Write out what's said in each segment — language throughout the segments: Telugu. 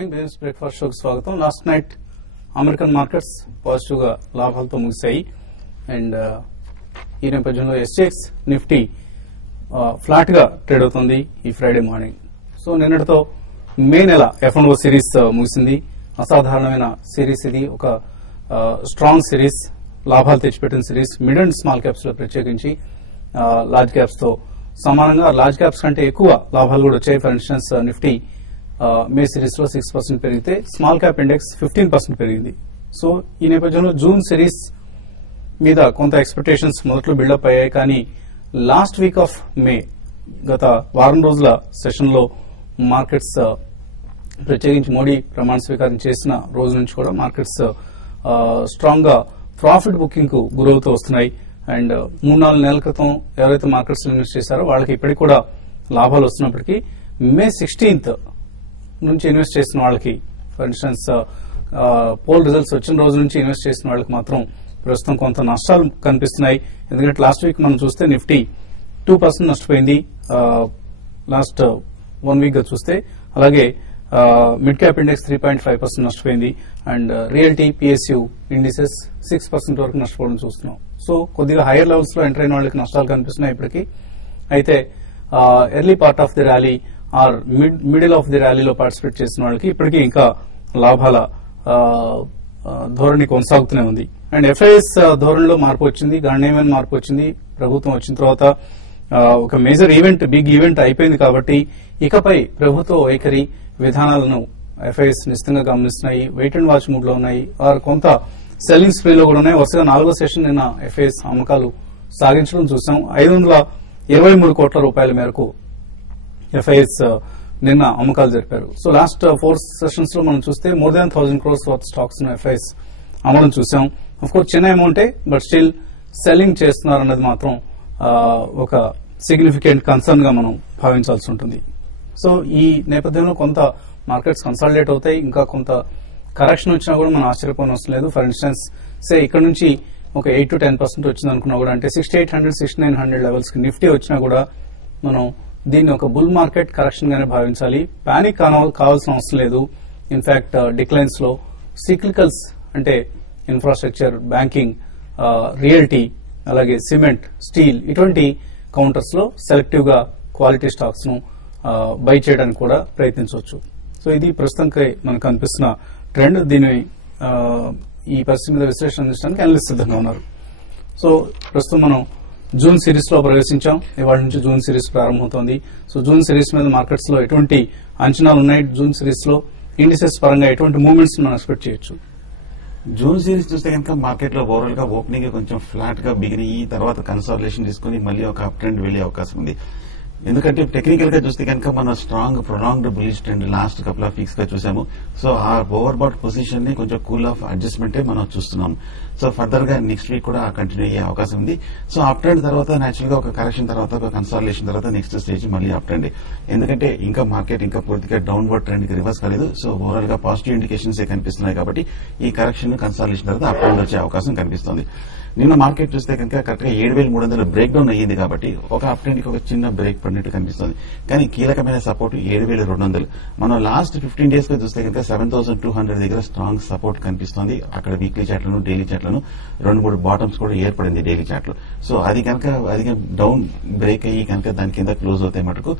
మార్నింగ్ బిజినెస్ బ్రేక్ఫాస్ట్ షోకి స్వాగతం. Last night American markets positive గా లాభాలతో ముగిశాయి. అండ్ ఈ నేపథ్యంలో ఎస్జీఎక్స్ నిఫ్టీ ఫ్లాట్ గా ట్రేడ్ అవుతుంది ఈ ఫ్రైడే మార్నింగ్. సో నిన్నటితో మే నెల F&O సిరీస్ ముగిసింది. అసాధారణమైన సిరీస్ ఇది. ఒక స్ట్రాంగ్ సిరీస్, లాభాలు తెచ్చిపెట్టిన series. Mid and small caps లో ప్రత్యేకించి లార్జ్ క్యాప్స్ తో సమానంగా లార్జ్ క్యాప్స్ కంటే ఎక్కువ లాభాలు కూడా వచ్చాయి. For instance Nifty May series లో 6% పెరిగితే స్మాల్ క్యాప్ ఇండెక్స్ 15% పెరిగింది. సో ఈ నేపథ్యంలో జూన్ సిరీస్ మీద కొంత ఎక్స్పెక్టేషన్స్ మొదట్లో బిల్డప్ అయ్యాయి. కానీ లాస్ట్ వీక్ ఆఫ్ మే, గత వారం రోజుల సెషన్ లో మార్కెట్స్ ప్రత్యేకించి మోడీ ప్రమాణ స్వీకారం చేసిన రోజు నుంచి కూడా మార్కెట్స్ స్ట్రాంగ్ గా ప్రాఫిట్ బుకింగ్ కు గురవుతూ వస్తున్నాయి. అండ్ 3-4 నెలల క్రితం ఎవరైతే మార్కెట్స్ ఇన్వెస్ట్ చేశారో వాళ్ళకి ఇప్పటికి కూడా లాభాలు వస్తున్నప్పటికీ మే 16th నుంచి ఇన్వెస్ట్ చేసిన వాళ్ళకి, ఫర్ ఇన్స్టెన్స్ పోల్ రిజల్ట్స్ వచ్చిన రోజు నుంచి ఇన్వెస్ట్ చేసిన వాళ్ళకి మాత్రం ప్రస్తుతం కొంత నష్టాలు కనిపిస్తున్నాయి. ఎందుకంటే లాస్ట్ వీక్ మనం చూస్తే నిఫ్టీ 2% నష్టపోయింది లాస్ట్ 1 వీక్ గా చూస్తే. అలాగే మిడ్ క్యాప్ ఇండెక్స్ 3.5% నష్టపోయింది. అండ్ రియల్టీ, పిఎస్యూ ఇండిసెస్ 6% వరకు నష్టపోవడం చూస్తున్నాం. సో కొద్దిగా హైయర్ లెవెల్స్ లో ఎంటర్ అయిన వాళ్ళకి నష్టాలు కనిపిస్తున్నాయి ఇప్పటికీ. అయితే early part of the rally or middle of the ర్యాలీలో పార్టిసిపేట్ చేసిన వాళ్ళకి ఇప్పటికీ ఇంకా లాభాల ధోరణి కొనసాగుతూనే ఉంది. అండ్ ఎఫ్ఐఎస్ ధోరణిలో మార్పు వచ్చింది, గణనీయమైన మార్పు వచ్చింది. ప్రభుత్వం వచ్చిన తర్వాత ఒక మేజర్ ఈవెంట్, బిగ్ ఈవెంట్ అయిపోయింది కాబట్టి ఇకపై ప్రభుత్వ వైఖరి విధానాలను ఎఫ్ఐఎస్ నిశ్చితంగా గమనిస్తున్నాయి. వెయిట్ అండ్ వాచ్ మూడ్ లో ఉన్నాయి. వారు కొంత సెల్లింగ్ స్ప్రీలో కూడా ఉన్నాయి. వరుసగా 4వ సెషన్ నిన్న ఎఫ్ఐఎస్ అమ్మకాలు సాగించడం చూసాం. 523 కోట్ల రూపాయల మేరకు ఎఫ్ఐఎస్ నిన్న అమ్మకాలు జరిపారు. సో లాస్ట్ 4 సెషన్స్ లో మనం చూస్తే more than 1000 crores worth stocks ను ఎఫ్ఐఎస్ అమ్మడం చూసాం. అఫ్ కోర్స్ చిన్న అమౌంటే, బట్ స్టిల్ సెల్లింగ్ చేస్తున్నారన్నది మాత్రం ఒక సిగ్నిఫికెంట్ కన్సర్న్ గా మనం భావించాల్సి ఉంటుంది. సో ఈ నేపథ్యంలో కొంత మార్కెట్స్ కన్సాలిడేట్ అవుతాయి. ఇంకా కొంత కరెక్షన్ వచ్చినా కూడా మనం ఆశ్చర్యపోవడం అవసరం లేదు. ఫర్ ఇన్స్టెన్స్ ఇక్కడ నుంచి ఒక 8 to 10% వచ్చింది అనుకున్నా కూడా, అంటే 6800, 6900 లెవెల్స్ కి నిఫ్టీ వచ్చినా కూడా మనం దీన్ని ఒక బుల్ మార్కెట్ కరెక్షన్ గానే భావించాలి. పానిక్ కావాల్సిన అవసరం లేదు. ఇన్ఫాక్ట్ డిక్లైన్స్ లో సిక్లికల్స్ అంటే ఇన్ఫ్రాస్ట్రక్చర్, బ్యాంకింగ్, రియల్టీ, అలాగే సిమెంట్, స్టీల్ ఇటువంటి కౌంటర్స్ లో సెలెక్టివ్ గా క్వాలిటీ స్టాక్స్ ను బై చేయడానికి కూడా ప్రయత్నించవచ్చు. సో ఇది ప్రస్తుతానికి మనకు కనిపిస్తున్న ట్రెండ్. దీని ఈ పరిస్థితి మీద విశ్లేషణ అందించడానికి అనలిస్ట్ సిద్ధంగా ఉన్నారు. సో ప్రస్తుతం మనం జూన్ సిరీస్ లో ప్రవేశించాం. ఇవాళ నుంచి జూన్ సిరీస్ ప్రారంభమవుతోంది. సో జూన్ సిరీస్ మీద మార్కెట్స్ లో ఎటువంటి అంచనాలు ఉన్నాయి? జూన్ సిరీస్ లో ఇండిసెస్ పరంగా ఎటువంటి మూవ్మెంట్స్ మనం ఎక్స్పెక్ట్ చేయొచ్చు? జూన్ సిరీస్ చూస్తే కనుక మార్కెట్ లో ఓవరాల్ గా ఓపెనింగ్ కొంచెం ఫ్లాట్ గా బిగిని తర్వాత కన్సాలిడేషన్ తీసుకుని మళ్ళీ ఒక అప్ ట్రెండ్ వెళ్లే అవకాశం ఉంది. ఎందుకంటే టెక్నికల్ గా చూస్తే కనుక మనం strong prolonged bullish trend last couple of weeks గా చూసాము. సో ఆ ఓవర్ బాట్ పొజిషన్ ని కొంచెం కూల్ ఆఫ్ అడ్జస్ట్మెంట్ మనం చూస్తున్నాం. సో ఫర్దర్ గా నెక్స్ట్ వీక్ కూడా కంటిన్యూ అయ్యే అవకాశం ఉంది. సో అప్ ట్రెండ్ తర్వాత నేచురల్ గా ఒక కరెక్షన్ తర్వాత ఒక కన్సాలిడేషన్ తర్వాత నెక్స్ట్ స్టేజ్ మళ్ళీ అప్ ట్రెండ్. ఎందుకంటే ఇంకా మార్కెట్ ఇంకా పూర్తిగా డౌన్వర్డ్ ట్రెండ్ కి రివర్స్ కాలేదు. సో ఓవరాల్ గా పాజిటివ్ ఇండికేషన్స్ కనిపిస్తున్నాయి కాబట్టి ఈ కరెక్షన్ కన్సాలిడేషన్ తర్వాత అప్ ట్రెండ్ వచ్చే అవకాశం కనిపిస్తుంది. నిన్న మార్కెట్ చూస్తే కనుక కరెక్ట్ గా 7300 బ్రేక్ డౌన్ అయ్యింది కాబట్టి ఒక అప్ ట్రెండ్ కి ఒక చిన్న బ్రేక్ పడినట్టు కనిపిస్తుంది. కానీ కీలకమైన సపోర్ట్ 7200. మనం లాస్ట్ 15 డేస్ గా చూస్తే కనుక 7200 దగ్గర స్ట్రాంగ్ సపోర్ట్ కనిపిస్తుంది. అక్కడ వీక్లీ చాట్లను, డైలీ చాట్లను 2-3 బాటమ్స్ కూడా ఏర్పడింది డైలీ చాట్లు. సో అది కనుక డౌన్ బ్రేక్ అయ్యి కనుక దాని కింద క్లోజ్ అవుతాయి మటుకు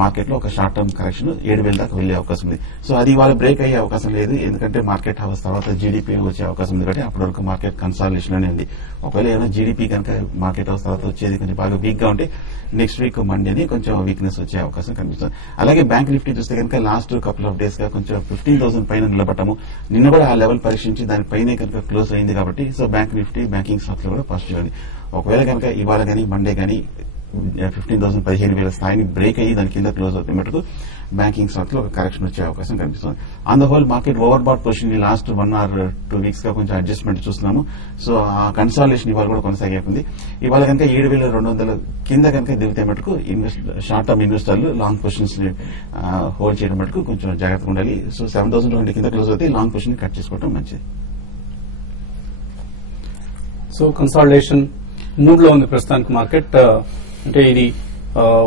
మార్కెట్ లో ఒక షార్ట్ టర్మ్ కరెక్షన్ 7000 దాకా వెళ్లే అవకాశం ఉంది. సో అది ఇవాళ బ్రేక్ అయ్యే అవకాశం లేదు. ఎందుకంటే మార్కెట్ హవర్స్ తర్వాత జీడీపీ వచ్చే అవకాశం ఉంది కాబట్టి అప్పటి వరకు మార్కెట్ కన్సాలిడేషన్ లోనే ఉంది. ఒకవేళ ఏమైనా జీడీపీ కనుక మార్కెట్ హవర్స్ తర్వాత వచ్చేది కొంచెం బాగా వీక్ గా ఉంటే నెక్స్ట్ వీక్ మండేని కొంచెం వీక్నెస్ వచ్చే అవకాశం కనిపిస్తుంది. అలాగే బ్యాంక్ నిఫ్టీ చూస్తే కనుక లాస్ట్ కపుల్ ఆఫ్ డేస్ గా కొంచెం 15,000 పైన నిలబడ్డాము. నిన్న కూడా ఆ లెవెల్ పరీక్షించి దానిపైనే కనుక క్లోజ్ అయింది కాబట్టి so bank Nifty, banking stocks లో కూడా పాజిటివ్ ఉంది. ఒకవేళ కనుక ఇవాళ గానీ మండే గానీ 15,000, 15,000 స్థాయిని బ్రేక్ అయ్యి దాని కింద క్లోజ్ అవుతాయి మటుకు బ్యాంకింగ్ స్టాక్ లో ఒక కరెక్షన్ వచ్చే అవకాశం కనిపిస్తుంది. On the whole market over bat position last 1 or 2 weeks గా కొంచెం అడ్జస్ట్మెంట్ చూస్తున్నాము. సో ఆ కన్సాలిడేషన్ ఇవాళ కూడా కొనసాగుతుంది. ఇవాళ కనుక 7200 కింద కనుక దిగితే మటుకు షార్ట్ టర్మ్ ఇన్వెస్టర్లు లాంగ్ పొజిషన్స్ ని హోల్డ్ చేయడం మటుకు కొంచెం జాగ్రత్తగా ఉండాలి. సో 7200 కింద క్లోజ్ అవుతే లాంగ్ పొజిషన్ కట్ చేసుకోవడం మంచిది. సో కన్సాలిడేషన్ మూడ్ లో ఉంది ప్రస్తుతానికి మార్కెట్. అంటే ఇది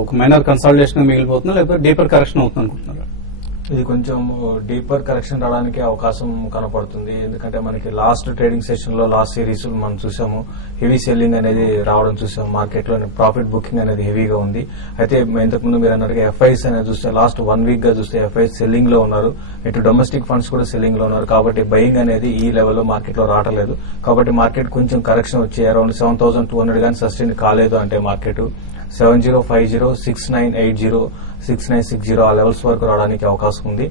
ఒక మైనర్ కన్సాలిడేషన్ మిగిలిపోతుందా లేకపోతే డీపర్ కరెక్షన్ అవుతుంది అనుకుంటున్నారా? ఇది కొంచెం డీపర్ కరెక్షన్ రావడానికి అవకాశం కనపడుతుంది. ఎందుకంటే మనకి లాస్ట్ ట్రేడింగ్ సెషన్ లో లాస్ట్ సిరీస్ మనం చూసాము, హెవీ సెల్లింగ్ అనేది రావడం చూసాము. మార్కెట్ లో ప్రాఫిట్ బుకింగ్ అనేది హెవీగా ఉంది. అయితే ఇంతకుముందు మీరు అన్నట్టుగా ఎఫ్ఐస్ అనేది చూస్తే లాస్ట్ 1 వీక్ గా చూస్తే ఎఫ్ఐస్ సెల్లింగ్ లో ఉన్నారు. ఇటు డొమెస్టిక్ ఫండ్స్ కూడా సెల్లింగ్ లో ఉన్నారు. కాబట్టి బయింగ్ అనేది ఈ లెవెల్లో మార్కెట్ లో రావట్లేదు. కాబట్టి మార్కెట్ కొంచెం కరెక్షన్ వచ్చి అరౌండ్ 7,200 గానీ సస్టైన్ కాలేదు అంటే మార్కెట్ 7050, 6980, 6960 ఆ లెవెల్స్ వరకు రావడానికి అవకాశం ఉంది.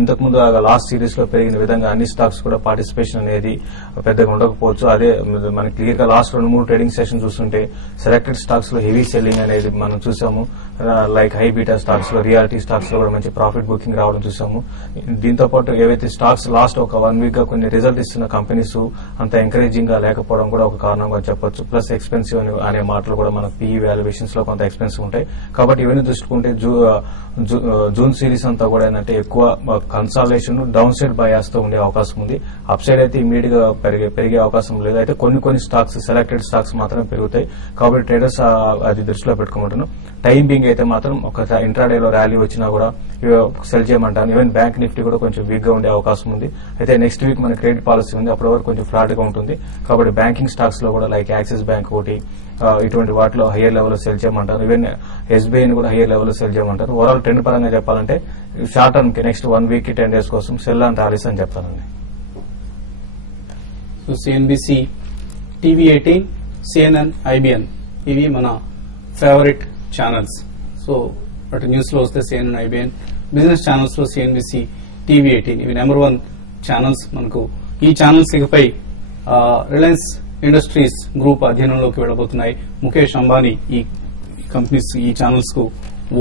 ఇంతకుముందు లాస్ట్ సిరీస్ లో పెరిగిన విధంగా అన్ని స్టాక్స్ కూడా పార్టిసిపేషన్ అనేది పెద్దగా ఉండకపోవచ్చు. అదే మనకి క్లియర్ గా లాస్ట్ 2-3 ట్రేడింగ్ సెషన్ చూస్తుంటే సెలెక్టెడ్ స్టాక్స్ లో హెవీ సెల్లింగ్ అనేది మనం చూసాము. లైక్ హై బీటా స్టాక్స్ లో, రియాలిటీ స్టాక్స్ లో కూడా మంచి ప్రాఫిట్ బుకింగ్ రావడం చూసాము. దీంతో పాటు ఏవైతే స్టాక్స్ లాస్ట్ ఒక 1 వీక్ గా కొన్ని రిజల్ట్ ఇస్తున్న కంపెనీస్ అంత ఎంకరేజింగ్ గా లేకపోవడం కూడా ఒక కారణంగా చెప్పొచ్చు. ప్లస్ ఎక్స్పెన్సివ్ అనే మాటలు కూడా మనకు పిఈ వాల్యుయేషన్స్ లో కొంత ఎక్స్పెన్సివ్ ఉంటాయి. కాబట్టి ఇవన్నీ దృష్టికుంటే జూన్ సిరీస్ అంతా కూడా ఏంటంటే ఎక్కువ కన్సాలిడేషన్, డౌన్ సైడ్ బయాస్ తో ఉండే అవకాశం ఉంది. అప్ సైడ్ అయితే ఇమీడియట్ గా పెరిగే అవకాశం లేదు. అయితే కొన్ని స్టాక్స్, సెలెక్టెడ్ స్టాక్స్ మాత్రమే పెరుగుతాయి. కాబట్టి ట్రేడర్స్ అది దృష్టిలో పెట్టుకుంటున్నాను. టైం బింగ్ అయితే మాత్రం ఒక ఇంట్రాడే లో ర్యాలీ వచ్చినా కూడా సెల్ చేయమంటాను. ఈవెన్ బ్యాంక్ నిఫ్టీ కూడా కొంచెం వీక్ గా ఉండే అవకాశం ఉంది. అయితే నెక్స్ట్ వీక్ మన క్రెడిట్ పాలసీ ఉంది, అప్పటి వరకు కొంచెం ఫ్లాట్ గా ఉంటుంది. కాబట్టి బ్యాంకింగ్ స్టాక్స్ లో కూడా లైక్ యాక్సిస్ బ్యాంక్ ఒకటి, ఇటువంటి వాటిలో హయ్యర్ లెవెల్ లో సెల్ చేయమంటారు. ఈవెన్ ఎస్బీఐ కూడా హయ్యర్ లెవెల్ లో సెల్ చేయమంటారు. ఓవరాల్ ట్రెండ్ పరంగా చెప్పాలంటే షార్ట్ టర్మ్ కి నెక్స్ట్ 1 వీక్ కి 10 డేస్ కోసం సెల్ అండ్ ర్యాలీస్ అని చెప్తానండి. సో సిఎన్బిసి, టీవీ18, సిఎన్ఎన్, ఐబిఎన్ ఇవి మన ఫేవరెట్ ఛానల్స్. సో అటు న్యూస్ లో వస్తే సిఎన్ఎన్, ఐబిఎన్, బిజినెస్ ఛానల్స్ లో సిఎన్బిసి, టీవీ18 ఇవి నెంబర్ 1 ఛానల్స్ మనకు. ఈ ఛానల్స్ ఇకపై Reliance industries group అధీనంలోకి వెళ్లబోతున్నాయి. Mukesh Ambani ఈ కంపెనీస్, ఈ ఛానల్స్ కు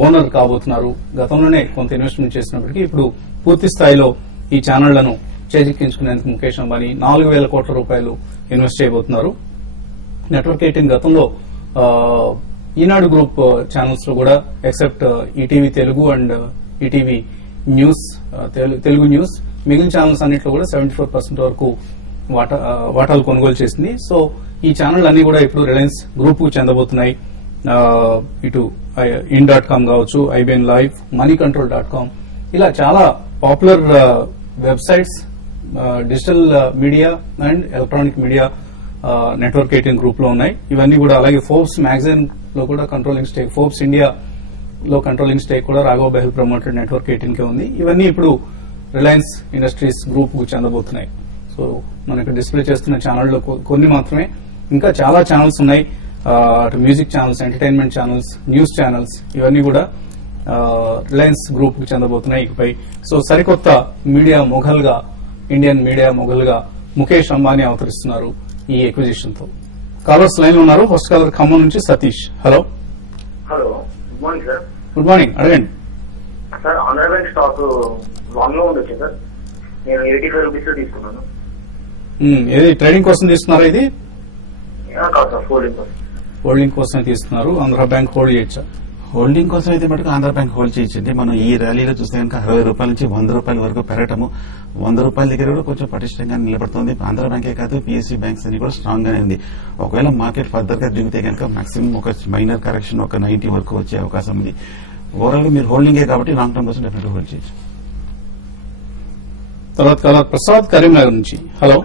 ఓనర్ కాబోతున్నారు. గతంలోనే కొంత ఇన్వెస్ట్మెంట్ చేసినప్పటికీ ఇప్పుడు పూర్తి స్థాయిలో ఈ ఛానళ్లను చేజిక్కించుకునేందుకు ముఖేష్ అంబానీ 4,000 కోట్ల రూపాయలు ఇన్వెస్ట్ చేయబోతున్నారు. నెట్వర్క్ 18 గతంలో ఈనాడు గ్రూప్ ఛానల్స్ లో కూడా except ETV Telugu and ETV news, Telugu news, మిగిలిన ఛానల్స్ అన్నింటిలో కూడా 74% వరకు వాటాలు కొనుగోలు చేసింది. సో ఈ ఛానల్ అన్ని కూడా ఇప్పుడు రిలయన్స్ గ్రూప్ కు చెందబోతున్నాయి. ఇటు in.com కావచ్చు, ఐబిఎన్ లైవ్, moneycontrol.com ఇలా చాలా popular websites, digital media and electronic media network 18 group లో ఉన్నాయి. ఇవన్నీ కూడా అలాగే ఫోర్బ్స్ మ్యాగజైన్ లో కూడా కంట్రోలింగ్ స్టేక్, ఫోర్బ్స్ ఇండియా లో కంట్రోలింగ్ స్టేక్ కూడా రాఘవ్ బెహల్ ప్రమోటెడ్ నెట్వర్క్ 18 కే ఉంది. ఇవన్నీ ఇప్పుడు రిలయన్స్ ఇండస్ట్రీస్ గ్రూప్ కు చెందబోతున్నాయి. సో మనకి డిస్ప్లే చేస్తున్న ఛానల్లో కొన్ని మాత్రమే, ఇంకా చాలా ఛానల్స్ ఉన్నాయి. అటు music channels, entertainment channels, news channels ఇవన్నీ కూడా రిలయన్స్ గ్రూప్ కు చెందబోతున్నాయి ఇకపై. సో సరికొత్త మీడియా మొఘల్ గా, ఇండియన్ మీడియా మొఘల్ గా ముఖేష్ అంబానీ అవతరిస్తున్నారు ఈ ఎక్విజిషన్ తో. కాలర్స్ లైన్ లో ఉన్నారు. ఫస్ట్ కాలర్ ఖమ్మం నుంచి Satish. Hello. Hello, good morning sir. Good morning, అడగండి సార్. ఆంధ్ర బ్యాంక్ స్టాక్ 1 లో ఉండొచ్చు సార్. నేను 85 రూపీస్ తీసుకున్నాను. ఏది ట్రేడింగ్ కోసం తీసుకున్నారా? ఇది కాదు సార్, హోల్డింగ్ కోసమే తీసుకున్నారు. ఆంధ్ర బ్యాంక్ హోల్డ్ చేయొచ్చా? హోల్డింగ్ కోసం అయితే మటుకు ఆంధ్ర బ్యాంక్ హోల్డ్ చేయొచ్చండి. మనం ఈ ర్యాలీలో చూస్తే కనుక 60 రూపాయల నుంచి 100 రూపాయల వరకు పెరగటము, 100 రూపాయల దగ్గర కూడా కొంచెం పటిష్టంగా నిలబడుతుంది. ఆంధ్ర బ్యాంకే కాదు, పిఎస్సీ బ్యాంక్స్ అని కూడా స్ట్రాంగ్ గానే ఉంది. ఒకవేళ మార్కెట్ ఫర్దర్ గా దిగితే కనుక మాక్సిమం ఒక మైనర్ కరెక్షన్ ఒక 90 వరకు వచ్చే అవకాశం ఉంది. ఓవరాల్ గా మీరు హోల్డింగే కాబట్టి లాంగ్ టర్మ్ కోసం డెఫినెట్ హోల్డ్ చేయొచ్చు. తర్వాత కాలర్ ప్రసాద్ కరీంనగర్ నుంచి. హలో.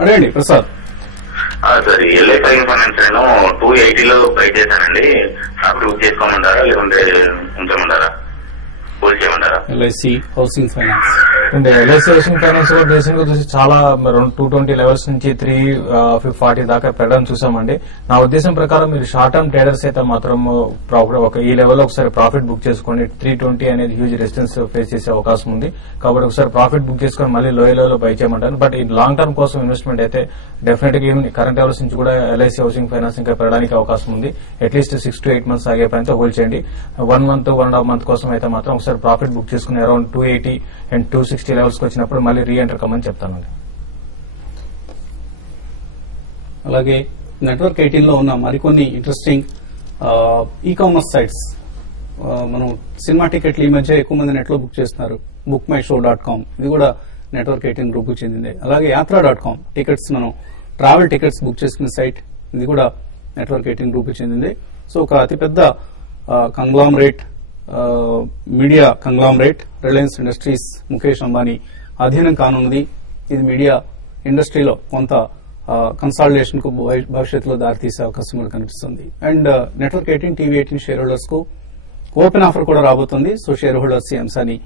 అడగండి ప్రసాద్. సార్, ఎల్ఐ ఫైనాన్స్ నేను 280లో బై చేశానండి. అప్రూవ్ చేసుకోమంటారా లేకుంటే ఉంచమంటారా, హోల్డ్ చేయమంటారా? ఎల్ఐసి హౌసింగ్ ఫైనాన్స్ అంటే ఎల్ఐసి హౌసింగ్ ఫైనాన్స్ కూడా రీసెంట్ గా చూసి చాలా 220 లెవెల్స్ నుంచి 340 దాకా పెరగడం చూసామండి. నా ఉద్దేశం ప్రకారం మీరు షార్ట్ టర్మ్ ట్రేడర్స్ అయితే మాత్రం ఈ లెవెల్ ఒకసారి ప్రాఫిట్ బుక్ చేసుకోండి. 320 అనేది హ్యూజ్ రెసిస్టెన్స్ ఫేస్ చేసే అవకాశం ఉంది. కాబట్టి ఒకసారి ప్రాఫిట్ బుక్ చేసుకుని మళ్ళీ లోయర్ లెవెల్ లో బై చేయమంటాను. బట్ ఈ లాంగ్ టర్మ్ కోసం ఇన్వెస్ట్మెంట్ అయితే డెఫినెట్ గా కరెంట్ లెవెల్స్ నుంచి కూడా ఎల్ఐసి హౌసింగ్ ఫైనాన్స్ ఇంకా పెరగడానికి అవకాశం ఉంది. అట్లీస్ట్ 6 to 8 మంత్స్ ఆగే పనితో హోల్డ్ చేయండి. 1 month, 1.5 month కోసం అయితే మాత్రం ఒకసారి ప్రాఫిట్ బుక్ చేసుకుని అరౌండ్ 280 and 260 లెవెల్స్ కి వచ్చినప్పుడు మళ్ళీ రీఎంటర్ కమ్మని చెప్తానండి. అలాగే నెట్వర్క్ 18 లో ఉన్న మరికొన్ని ఇంట్రెస్టింగ్ ఈ కామర్స్ సైట్స్, మనం సినిమా టికెట్లు ఈ మధ్య ఎక్కువ మంది నెట్ లో బుక్ చేస్తున్నారు. bookmyshow.com ఇది కూడా నెట్వర్క్ 18 గ్రూప్ కు చెందింది. అలాగే యాత్రా.com టికెట్స్, మనం ట్రావెల్ టికెట్స్ బుక్ చేసుకునే సైట్, ఇది కూడా నెట్వర్క్ 18 గ్రూప్ కు చెందింది. సో ఒక అతిపెద్ద conglomerate media conglomerate Reliance Industries Mukesh Ambani అధీనం కానున్నది. ఇది మీడియా ఇండస్ట్రీలో కొంత కన్సాలిడేషన్ కు భవిష్యత్తులో దారితీసే అవకాశం కూడా కనిపిస్తుంది. And network 18 TV 18 share holders కు ఓపెన్ ఆఫర్ కూడా రాబోతుంది. సో షేర్ హోల్డర్స్ ఈ అంశాన్ని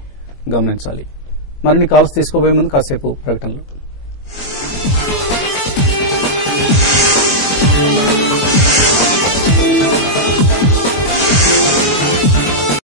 గమనించాలి. మరిన్ని కాల్స్ తీసుకోబోయే ముందు కాసేపు ప్రకటనలు.